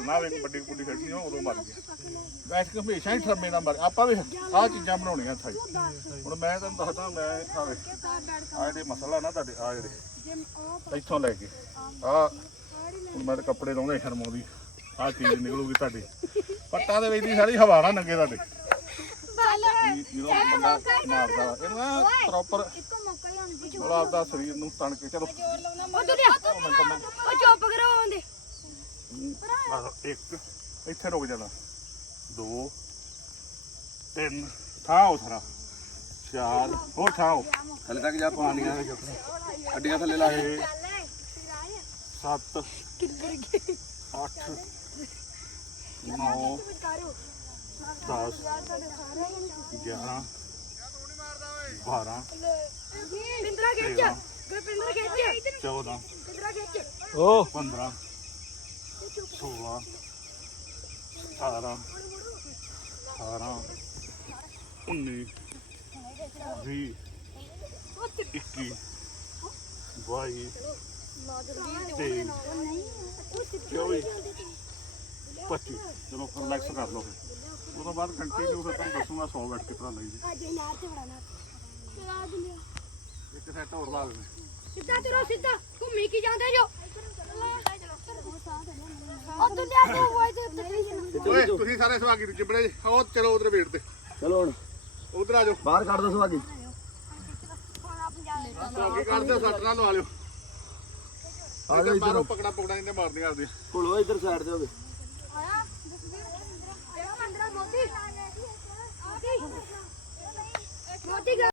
ਨਾ ਵੇ ਵੱਡੀ ਕੁੱਡੀ ਖੇਡਣੀ ਉਦੋਂ ਮਰ ਗਿਆ। ਬੈਠ ਕੇ ਹਮੇਸ਼ਾ ਹੀ ਠਰਮੇ ਨਾਲ ਮਰ ਆਪਾਂ ਵੀ ਆਹ ਚੀਜ਼ਾਂ ਬਣਾਉਣੀਆਂ ਥਾਈ। ਹੁਣ ਮੈਂ ਤੁਹਾਨੂੰ ਦੱਸਦਾ ਮੈਂ ਆਹ ਜਿਹੜੇ ਮਸਲਾ ਨਾ ਤੁਹਾਡੇ ਆ ਜਿਹੜੇ ਇੱਥੋਂ ਲੈ ਕੇ ਆਹ ਹੁਣ ਮੈਂ ਤਾਂ ਕੱਪੜੇ ਲਾਉਂਦੇ ਸ਼ਰਮ ਆਉਂਦੀ ਆਹ ਚੀਜ਼ ਨਿਕਲੂਗੀ ਤੁਹਾਡੀ ਪੱਟਾਂ ਦੇ ਵਿੱਚ ਦੀ ਸਾਰੀ ਹਵਾ ਨਾ ਨੰਗੇ ਤੁਹਾਡੇ ਜਦੋਂ ਬੰਦਾ ਮਾਰਦਾ ਇਹਨੂੰ ਪ੍ਰੋਪਰ ਥੋੜਾ ਆਪਦਾ ਸਰੀਰ ਨੂੰ ਤਣ ਕੇ ਚਲੋ ਚੁੱਪ ਕਰੋ ਆਉਂਦੇ ਇੱਕ ਇੱਥੇ ਰੁਕ ਜਾਣਾ 2 3 ਠਾਓ ਸਾਰਾ 4 ਹੋਰ ਠਾਓ ਹਲੇ ਤੱਕ ਜਾ ਪਾਣੀਆਂ ਅੱਡੀਆਂ ਥੱਲੇ ਲਾ ਕੇ 7 8 9 10 11 12 ਪਿੰਦਰਾ ਖਿੱਚ ਪਿੰਦਰਾ ਖਿੱਚ 14 ਪਿੰਦਰਾ ਖਿੱਚ ਓ 15 16 17 18 19 20 21 22 23 24 25 ਚਲੋ ਰਿਲੈਕਸ ਕਰ ਲਓ ਫਿਰ ਉਹਦੇ ਬਾਅਦ ਕੰਟੀਨਿਊ ਫਿਰ ਤੁਹਾਨੂੰ ਦੱਸੂਗਾ 100 ਬੈਠ ਕੇ ਤਰ੍ਹਾਂ ਲਈ ਇੱਕ ਸੈੱਟ ਹੋਰ ਲਾ ਲੈਣੇ ਸਿੱਧਾ ਤੁਰੋ ਸਿੱਧਾ ਘੁੰਮੀ ਕੀ ਜਾਂਦੇ ਜੋ ਉਹ ਦੁਨੀਆ ਤੋਂ ਹੋਏ ਤੇ ਓਏ ਤੁਸੀਂ ਸਾਰੇ ਸਵਾਗੀ ਨੂੰ ਚਿਬੜੇ ਜੀ ਉਹ ਚਲੋ ਉਧਰ ਵੇਟ ਤੇ ਚਲੋ ਹੁਣ ਉਧਰ ਆ ਜਾਓ ਬਾਹਰ ਕੱਢ ਦੋ ਸਵਾਗੀ ਸਵਾਗੀ ਕੱਢ ਦਿਓ ਸੱਟ ਨਾਲ ਲਵਾ ਲਿਓ ਆ ਜਾਓ ਇੱਧਰ ਪਕੜਾ ਪਕੜਾ ਇਹਨੇ ਮਾਰਦੀਆਂ ਆਪਦੀਆਂ ਕੋਲੋਂ ਇੱਧਰ ਸਾਈਡ ਤੇ ਹੋਵੇ ਆਇਆ 15 ਮੋਦੀ ਮੋਦੀ